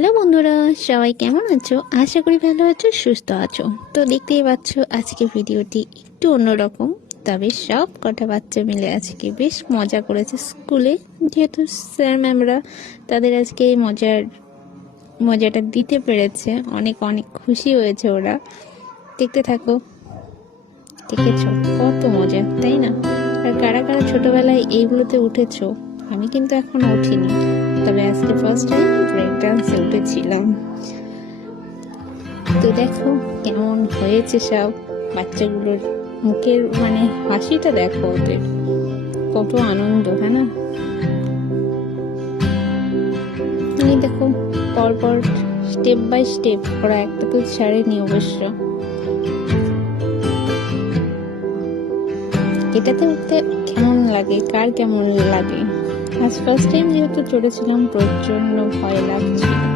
Hello বন্ধুরা, সবাই কেমন আছো? আশা করি ভালো আছো, সুস্থ আছো। তো দেখতেই পাচ্ছ আজকে ভিডিওটি একটু অন্যরকম, তবে সব কটা বাচ্চা মিলে আজকে বেশ মজা করেছে স্কুলে। যেহেতু স্যার ম্যামরা তাদের আজকে এই মজাটা দিতে পেরেছে, অনেক অনেক খুশি হয়েছে ওরা। দেখতে থাকো, দেখেছো কত মজা, তাই না? আর কারা কারা ছোটবেলায় এইগুলোতে উঠেছো? আমি কিন্তু এখনো উঠিনি, তবে আজকে ফার্স্ট টাইম ব্রেক ডান্সে উঠেছিলাম। তো দেখো কেমন হয়েছে সব বাচ্চাগুলোর মুখের হাসিটা দেখো, ওদের কত আনন্দ, হ্যাঁ না? এই দেখো পরপর স্টেপ বাই স্টেপ ওরা একটা তো ছাড়েনি অবশ্য। এটাতে উঠতে কেমন লাগে, কার কেমন লাগে? আজ ফার্স্ট টাইম যেহেতু চড়েছিলাম, প্রচন্ড ভয় লাগছিল।